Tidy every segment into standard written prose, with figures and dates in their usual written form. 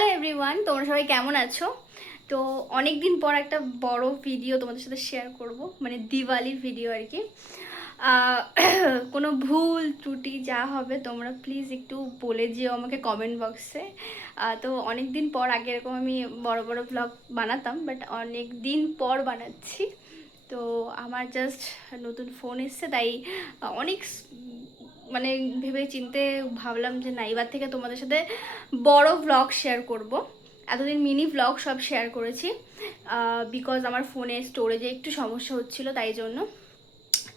Hello everyone, তোমরা সবাই কেমন আছো? তো অনেক দিন পর একটা বড় ভিডিও তোমাদের সাথে শেয়ার করব, মানে দিওয়ালির ভিডিও আর কি। আহ, কোনো ভুল ত্রুটি যা হবে তোমরা প্লিজ একটু বলে যেও আমাকে কমেন্ট বক্সে। তো অনেক দিন পর, আগে এরকম আমি বড় বড় ব্লগ বানাতাম, বাট অনেক দিন পর বানাচ্ছি। তো আমার জাস্ট নতুন ফোন এসছে, তাই অনেক মানে ভেবে চিন্তে ভাবলাম যে না, এবার থেকে তোমাদের সাথে বড় ভ্লগ শেয়ার করব। এতদিন মিনি ভ্লগ সব শেয়ার করেছি, বিকজ আমার ফোনে স্টোরেজে একটু সমস্যা হচ্ছিল, তাই জন্য।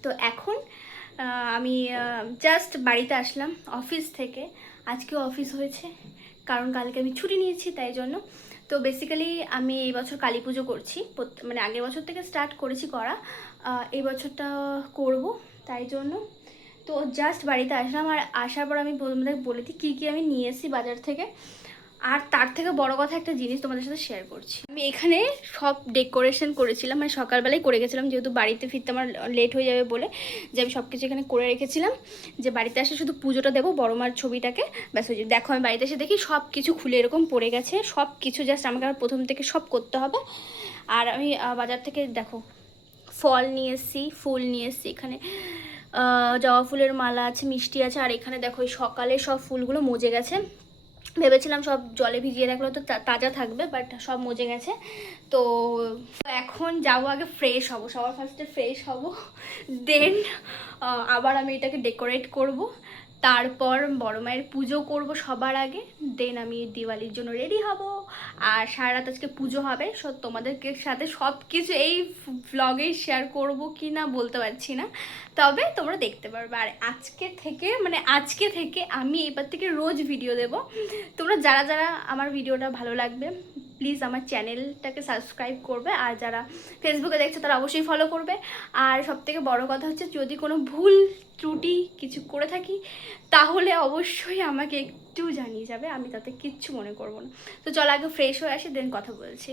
তো এখন আমি জাস্ট বাড়িতে আসলাম অফিস থেকে। আজকেও অফিস হয়েছে, কারণ কালকে আমি ছুটি নিয়েছি, তাই জন্য। তো বেসিক্যালি আমি এই বছর কালী পুজো করছি, মানে আগের বছর থেকে স্টার্ট করেছি করা, এই বছরটা করব, তাই জন্য। তো জাস্ট বাড়িতে আসলাম, আর আসার পর আমি তোমাদের বলে দিই কী কী আমি নিয়ে এসেছি বাজার থেকে। আর তার থেকে বড় কথা, একটা জিনিস তোমাদের সাথে শেয়ার করছি। আমি এখানে সব ডেকোরেশন করেছিলাম, মানে সকালবেলায় করে গেছিলাম, যেহেতু বাড়িতে ফিরতে আমার লেট হয়ে যাবে বলে, যে আমি সব কিছু এখানে করে রেখেছিলাম, যে বাড়িতে আসে শুধু পুজোটা দেবো বড় মার ছবিটাকে, ব্যাস হয়ে যাবে। দেখো আমি বাড়িতে এসে দেখি সব কিছু খুলে এরকম পড়ে গেছে, সব কিছু জাস্ট আমাকে আর প্রথম থেকে সব করতে হবে। আর আমি বাজার থেকে দেখো ফল নিয়ে এসেছি, ফুল নিয়ে এসেছি। এখানে জবা ফুলের মালা আছে, মিষ্টি আছে, আর এখানে দেখো এই সকালে সব ফুলগুলো মজে গেছে। ভেবেছিলাম সব জলে ভিজিয়ে রাখলে তো তাজা থাকবে, বাট সব মজে গেছে। তো এখন যাবো, আগে ফ্রেশ হব, সবার ফার্স্টে ফ্রেশ হব, দেন আবার আমি এটাকে ডেকোরেট করব, তারপর বড় মায়ের পুজো করব সবার আগে, দেন আমি দিওয়ালির জন্য রেডি হব। আর সারা রাত আজকে পুজো হবে, সব তোমাদেরকে সাথে সব কিছু এই ভ্লগেই শেয়ার করব কি না বলতে পারছি না, তবে তোমরা দেখতে পারবে। আর আজকে থেকে আমি এবার থেকে রোজ ভিডিও দেব। তোমরা যারা যারা আমার ভিডিওটা ভালো লাগবে প্লিজ আমার চ্যানেলটাকে সাবস্ক্রাইব করবে, আর যারা ফেসবুকে দেখছে তারা অবশ্যই ফলো করবে। আর সবথেকে বড় কথা হচ্ছে, যদি কোনো ভুল ত্রুটি কিছু করে থাকি তাহলে অবশ্যই আমাকে একটু জানিয়ে যাবে, আমি তাতে কিচ্ছু মনে করবো না। তো চলো আগে ফ্রেশ হয়ে আসি, দেন কথা বলছি।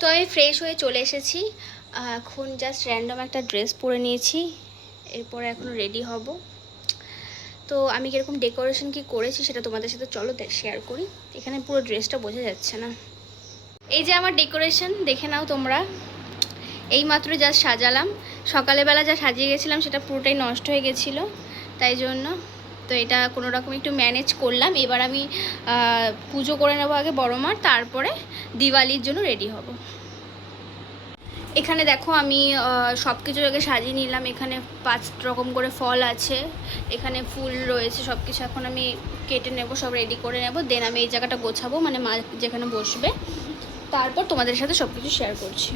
তো আমি ফ্রেশ হয়ে চলে এসেছি, এখন জাস্ট র্যান্ডম একটা ড্রেস পরে নিয়েছি, এরপরে এখন রেডি হব। তো আমি কীরকম ডেকোরেশন কি করেছি সেটা তোমাদের সাথে চলো শেয়ার করি। এখানে পুরো ড্রেসটা বোঝা যাচ্ছে না। এই যে আমার ডেকোরেশন, দেখে নাও তোমরা। এই মাত্র জাস্ট সাজালাম, সকালবেলা যা সাজিয়ে গেছিলাম সেটা পুরোটাই নষ্ট হয়ে গেছিলো, তাই জন্য। তো এটা কোনো রকম একটু ম্যানেজ করলাম। এবার আমি পুজো করে নেবো আগে বড় মার, তারপরে দিওয়ালির জন্য রেডি হব। এখানে দেখো আমি সব কিছু আগে সাজিয়ে নিলাম। এখানে 5 রকম করে ফল আছে, এখানে ফুল রয়েছে, সব কিছু এখন আমি কেটে নেব, সব রেডি করে নেব, দেন আমি এই জায়গাটা গোছাবো, মানে মা যেখানে বসবে, তারপর তোমাদের সাথে সব কিছু শেয়ার করছি।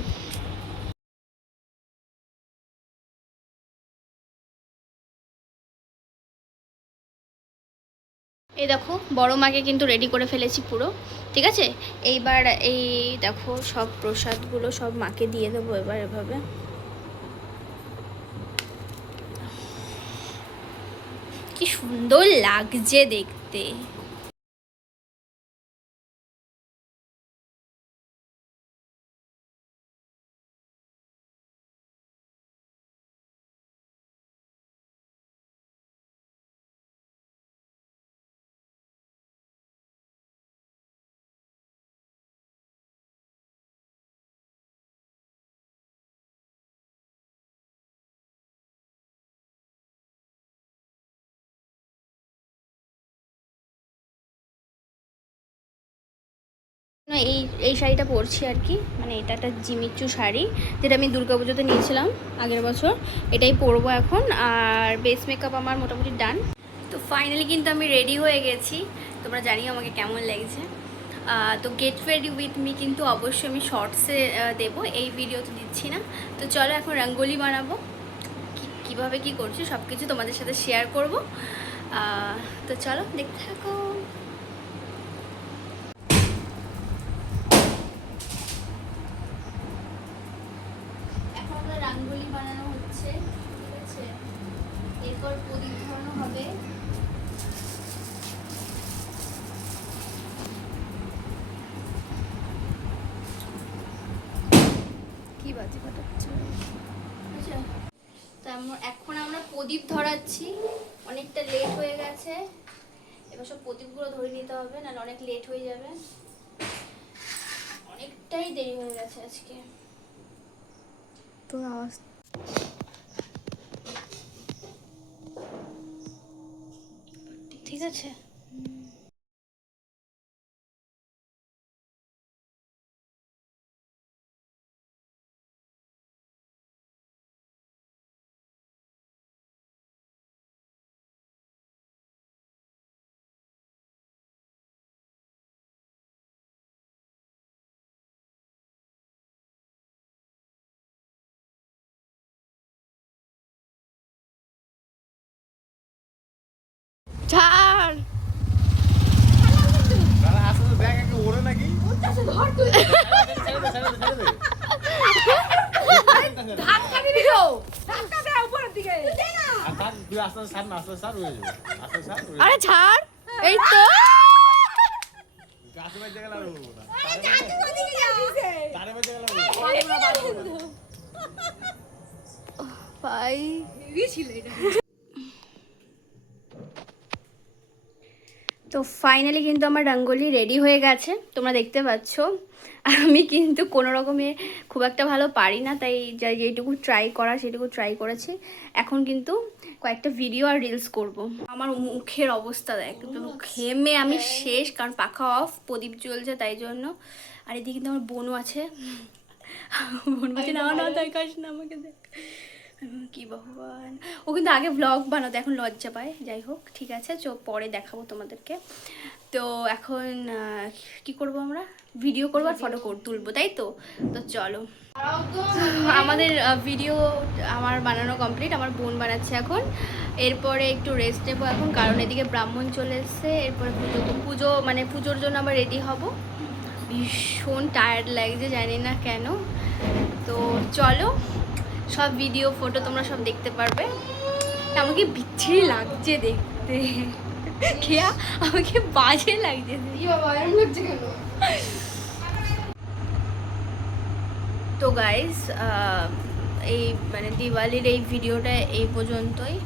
এই দেখো বড় মাকে কিন্তু রেডি করে ফেলেছি পুরো, ঠিক আছে। এইবার এই দেখো সব প্রসাদগুলো সব মাকে দিয়ে দেবো এবার এভাবে। কি সুন্দর লাগছে দেখতে। না, এই এই শাড়িটা পরছি আর কি, মানে এটা একটা জিমিচু শাড়ি, যেটা আমি দুর্গাপুজোতে নিয়েছিলাম আগের বছর, এটাই পরবো এখন। আর বেস মেকআপ আমার মোটামুটি ডান। তো ফাইনালি কিন্তু আমি রেডি হয়ে গেছি, তোমরা জানিও আমাকে কেমন লাগছে। তো গেট রেডি উইথ মি কিন্তু অবশ্যই আমি শর্টসে দেবো, এই ভিডিওতে দিচ্ছি না। তো চলো এখন রঙ্গোলি বানাবো, কীভাবে কী করছি সব কিছু তোমাদের সাথে শেয়ার করব। তো চলো দেখতে থাকো। রঙ্গোলি বানানো হচ্ছে, ঠিক আছে, এরপর প্রদীপ ধরানো হবে। কি বাজি ফাটাচ্ছে, আচ্ছা এখন আমরা প্রদীপ ধরাচ্ছি, অনেকটা লেট হয়ে গেছে। এবার সব প্রদীপগুলো ধরে নিতে হবে, নাহলে অনেক লেট হয়ে যাবে, অনেকটাই দেরি হয়ে গেছে আজকে। তো আওয়াজ ঠিক আছে। ছাড় আরে ছাড়, এই তো ভাই তো ফাইনালি কিন্তু আমার রঙ্গোলি রেডি হয়ে গেছে, তোমরা দেখতে পাচ্ছ। আমি কিন্তু কোনো রকমে খুব একটা ভালো পারি না, তাই যেটুকু ট্রাই করা সেটুকু ট্রাই করেছি। এখন কিন্তু কয়েকটা ভিডিও আর রিলস করব। আমার মুখের অবস্থা দেখ, একদম ঘেমে আমি শেষ, কারণ পাখা অফ, প্রদীপ জ্বলছে তাই জন্য। আর এদিকে কিন্তু আমার বোনও আছে, বোন বলছে না না দেখাস না আমাকে, দেখ কি ভগবান। ও কিন্তু আগে ব্লগ বানাতো, এখন লজ্জা পায়। যাই হোক, ঠিক আছে, পরে দেখাবো তোমাদেরকে। তো এখন কি করব, আমরা ভিডিও করবো আর ফটো তুলবো, তাই তো। তো চলো, আমাদের ভিডিও আমার বানানো কমপ্লিট, আমার বোন বানাচ্ছে এখন। এরপরে একটু রেস্ট নেবো এখন, কারণ এদিকে ব্রাহ্মণ চলে এসছে। এরপরে পুজো মানে পুজোর জন্য আবার রেডি হব। ভীষণ টায়ার্ড লাগছে, জানি না কেন। তো চলো, সব ভিডিও ফটো তোমরা সব দেখতে পারবে। আমাকে বিচ্ছিরি লাগছে দেখতে, খেয়া আমাকে বাজে লাগছে। তো গাইস, এই মানে দিওয়ালির এই ভিডিওটা এই পর্যন্তই।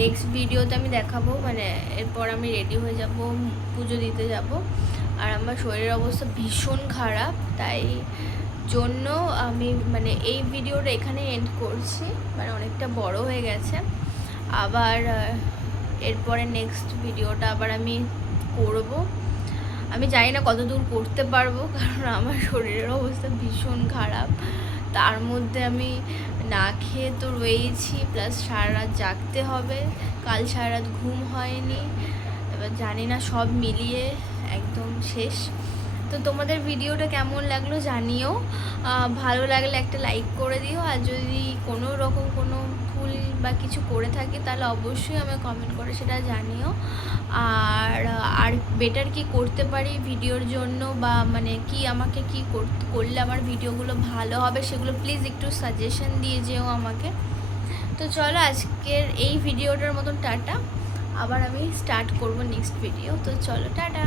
নেক্সট ভিডিওতে আমি দেখাবো, মানে এরপর আমি রেডি হয়ে যাব, পুজো দিতে যাব। আর আমার শরীরের অবস্থা ভীষণ খারাপ, তাই জন্য আমি মানে এই ভিডিওটা এখানে এন্ড করছি, মানে অনেকটা বড় হয়ে গেছে। আবার এরপরে নেক্সট ভিডিওটা আবার আমি করব। আমি জানি না কত দূর করতে পারবো, কারণ আমার শরীরের অবস্থা ভীষণ খারাপ। তার মধ্যে আমি না খেয়ে তো রয়েছি, প্লাস সারা রাত জাগতে হবে, কাল সারা রাত ঘুম হয়নি। এবার জানি না, সব মিলিয়ে একদম শেষ। তো তোমাদের ভিডিওটা কেমন লাগলো জানিও, ভালো লাগলে একটা লাইক করে দিও। আর যদি কোনো রকম কোনো ভুল বা কিছু করে থাকি তাহলে অবশ্যই আমাকে কমেন্ট করে সেটা জানিও। আর বেটার কি করতে পারি ভিডিওর জন্য, বা মানে কি আমাকে কি করলে আমার ভিডিওগুলো ভালো হবে, সেগুলো প্লিজ একটু সাজেশন দিয়ে যেও আমাকে। তো চলো, আজকের এই ভিডিওটার মতন টাটা। আবার আমি স্টার্ট করব নেক্সট ভিডিও। তো চলো, টাটা।